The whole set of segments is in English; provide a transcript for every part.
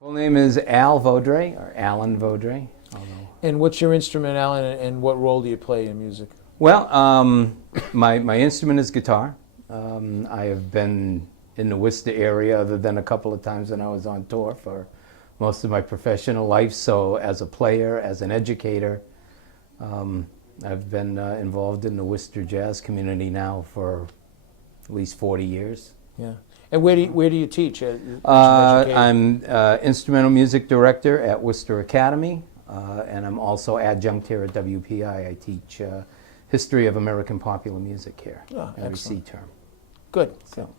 Full name is Al Vaudreuil, or Alan Vaudreuil. And what's your instrument, Alan, and what role do you play in music? Well, my instrument is guitar. I have been in the Worcester area other than a couple of times when I was on tour for most of my professional life. So as a player, as an educator, I've been involved in the Worcester jazz community now for at least 40 years. Yeah. And where do you teach? I'm instrumental music director at Worcester Academy, and I'm also adjunct here at WPI. I teach history of American popular music here every C term. Good. So,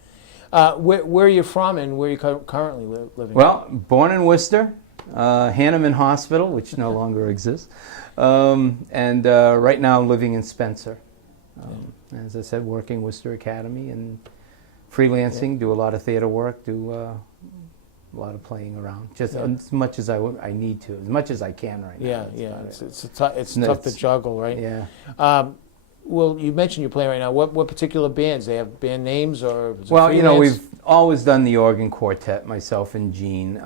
where are you from, and where are you currently living? well, born in Worcester, Hanneman Hospital, which no longer exists, and right now I'm living in Spencer. As I said, working Worcester Academy and freelancing, do a lot of theater work, do a lot of playing around, just as much as I need to, as much as I can right now. It's tough to juggle, right? Yeah. Well, you mentioned you're playing right now. What particular bands? They have band names, or is it Well, you know, freelance? we've always done the organ quartet, myself and Gene.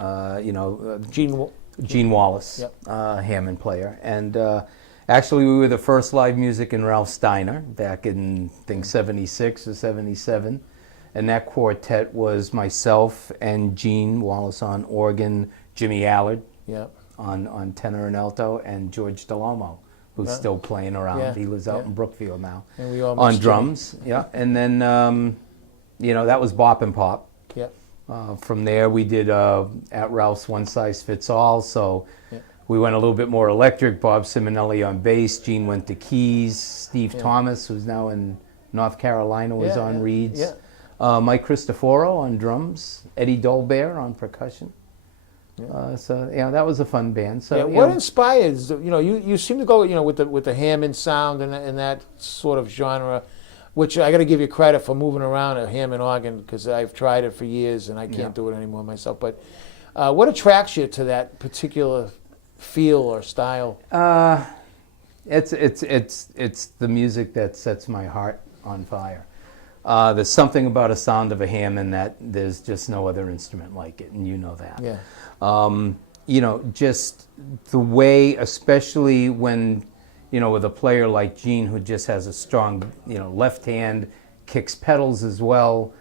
Gene Wallace, Hammond player, and actually we were the first live music in Ralph Steiner back in I think '76 or '77. And that quartet was myself and Gene Wallace on organ, Jimmy Allard on tenor and alto, and George DeLomo, who's still playing around. Yeah. He lives out in Brookfield now. And we all on miss drums. Yeah, and then that was Bop and Pop. Yeah. From there we did at Ralph's One Size Fits All. So we went a little bit more electric. Bob Simonelli on bass. Gene went to keys. Steve Thomas, who's now in North Carolina, was on reeds. Yeah. Mike Cristoforo on drums, Eddie Dolbear on percussion. So that was a fun band. So what inspires you seem to go with the Hammond sound and that sort of genre, which I got to give you credit for moving around a Hammond organ, because I've tried it for years and I can't do it anymore myself. But what attracts you to that particular feel or style? It's the music that sets my heart on fire. There's something about a sound of a Hammond that there's just no other instrument like it, and you know that. Yeah. Just the way, especially when, with a player like Gene, who just has a strong, left hand, kicks pedals as well.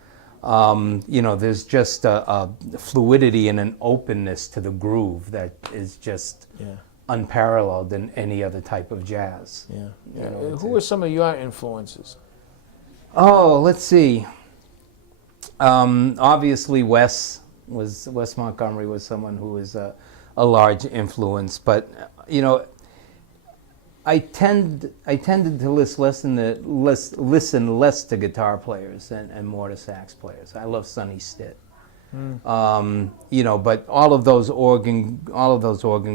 There's just a fluidity and an openness to the groove that is just unparalleled in any other type of jazz. Yeah. Who are some of your influences? Oh, let's see. Obviously, Wes Montgomery was someone who was a large influence. But I tended to listen less to guitar players and more to sax players. I love Sonny Stitt. But all of those organ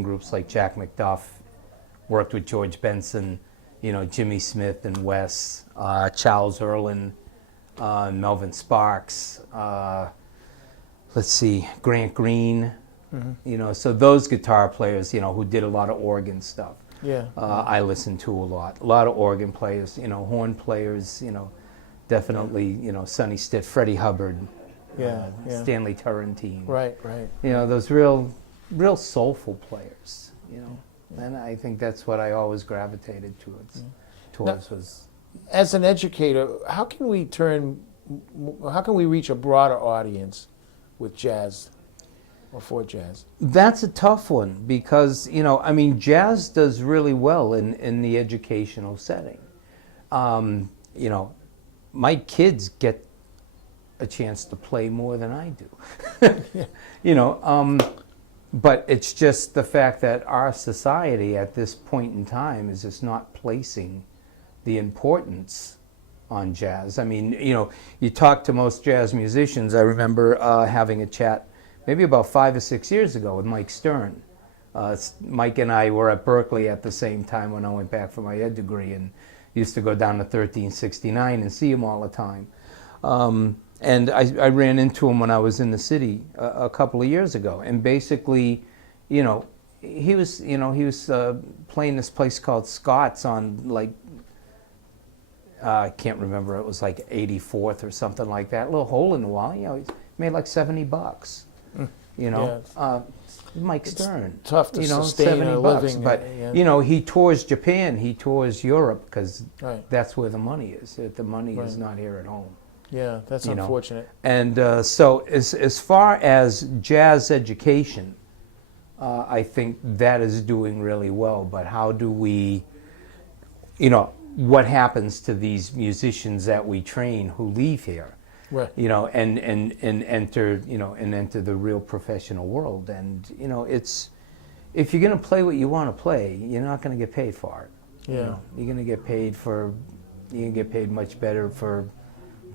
groups like Jack McDuff worked with George Benson. Jimmy Smith and Wes, Charles Erlin, Melvin Sparks, let's see, Grant Green, so those guitar players, who did a lot of organ stuff. I listened to a lot of organ players, horn players, definitely, Sonny Stitt, Freddie Hubbard, Stanley Turrentine. Right. Those real soulful players, And I think that's what I always gravitated towards. As an educator, how can we reach a broader audience with jazz or for jazz? That's a tough one because, jazz does really well in the educational setting. My kids get a chance to play more than I do. But it's just the fact that our society at this point in time is just not placing the importance on jazz. You talk to most jazz musicians. I remember having a chat maybe about 5 or 6 years ago with Mike Stern. Mike and I were at Berkeley at the same time when I went back for my ed degree, and used to go down to 1369 and see him all the time. And I ran into him when I was in the city a couple of years ago, and basically, he was playing this place called Scott's on I can't remember, it was like 84th or something like that, a little hole in the wall. He made like $70. You know, Mike Stern. Tough to you know, sustain a $70, living, but yeah. you know, he tours Japan, he tours Europe because Right. that's where the money is. The money Right. is not here at home. Yeah, that's You know. unfortunate. And so, as far as jazz education, I think that is doing really well. But how do we, you know, what happens to these musicians that we train who leave here? Right. You know, and enter, you know, and enter the real professional world. And you know, it's, if you're going to play what you want to play, you're not going to get paid for it. Yeah. You know, you're going to get paid much better for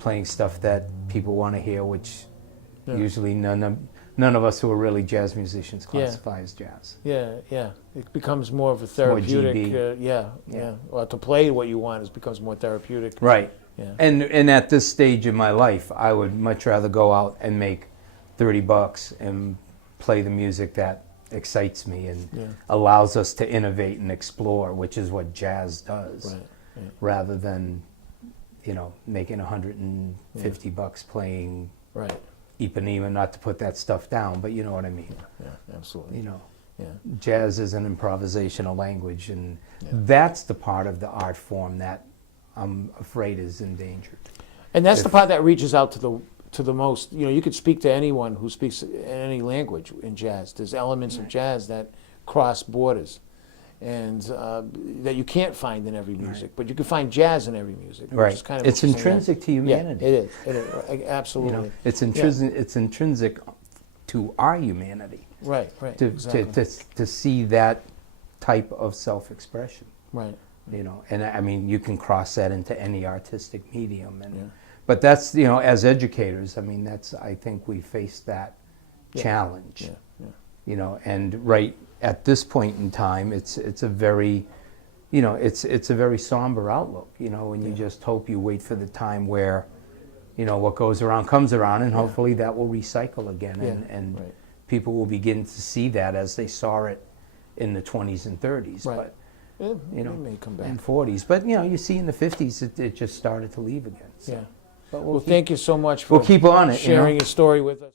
playing stuff that people want to hear, which usually none of us who are really jazz musicians classify as jazz. Yeah, yeah. It becomes more of a more therapeutic. GB. Yeah. Or to play what you want, it becomes more therapeutic. Right. Yeah. And at this stage in my life, I would much rather go out and make $30 and play the music that excites me and allows us to innovate and explore, which is what jazz does, Right. rather than, you know, making $150 playing Right. Ipanema, not to put that stuff down, but you know what I mean. Yeah, absolutely. You know, Yeah. jazz is an improvisational language, and that's the part of the art form that I'm afraid is endangered. And that's the part that reaches out to the most. You know, you could speak to anyone who speaks any language in jazz. There's elements of jazz that cross borders, and that you can't find in every music, but you can find jazz in every music. Which is kind of It's intrinsic to humanity. Yeah, it is. It is. Absolutely. You know, it's intrinsic. It's intrinsic to our humanity. Right. Exactly. To see that type of self-expression. Right. You know, and I mean, you can cross that into any artistic medium, and but that's, you know, as educators, I mean, that's, I think we face that challenge. Yeah. You know, and right at this point in time, it's a very, you know, it's a very somber outlook. You know, and you just hope, you wait for the time where, you know, what goes around comes around, and hopefully that will recycle again, and people will begin to see that as they saw it in the 20s and 30s. Right. But you know, it may come back. and 40s, but you know, you see in the 50s it just started to leave again. So. Yeah. But Well, thank you so much for we'll keep on it. sharing your story with us.